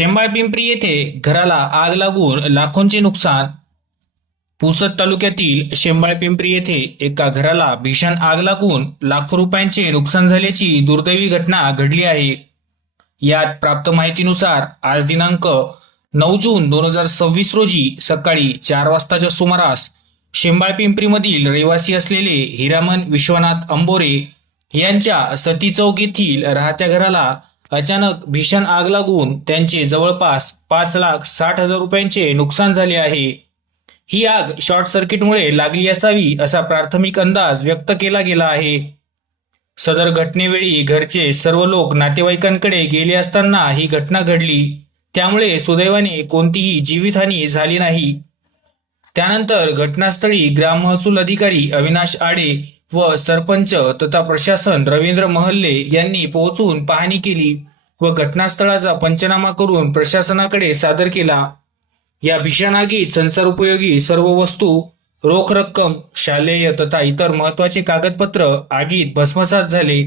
शेंबाळपिंपरी येथे घराला आग लागून लाखोंचे नुकसान. पुसद तालुक्यातील शेंबाळपिंपरी येथे एका घराला भीषण आग लागून लाखो रुपयांचे नुकसान झाल्याची दुर्दैवी घटना घडली आहे. यात प्राप्त माहितीनुसार आज दिनांक 9 जून 2026 रोजी सकाळी 4 वाजताच्या सुमारास शेंबाळपिंपरीमधील रहिवासी असलेले हिरामन विश्वनाथ अंबोरे यांच्या सती चौक येथील राहत्या घराला अचानक भीषण आग लागून त्यांचे जवळपास 5,60,000 रुपयांचे नुकसान झाले आहे. ही आग शॉर्ट सर्किटमुळे लागली असावी असा प्राथमिक अंदाज व्यक्त केला गेला आहे. सदर घटनेवेळी घरचे सर्व लोक नातेवाईकांकडे गेले असताना ही घटना घडली. त्यामुळे सुदैवाने कोणतीही जीवितहानी झाली नाही. त्यानंतर घटनास्थळी ग्राम महसूल अधिकारी अविनाश आडे व सरपंच तथा प्रशासन रवींद्र महल्ले यांनी पोहोचून पाहणी केली व घटनास्थळाचा पंचनामा करून प्रशासनाकडे सादर केला. या भीषण आगीत संसारोपयोगी सर्व वस्तू, रोख रक्कम, शालेय तथा इतर महत्त्वाचे कागदपत्र आगीत भस्मसात झाले.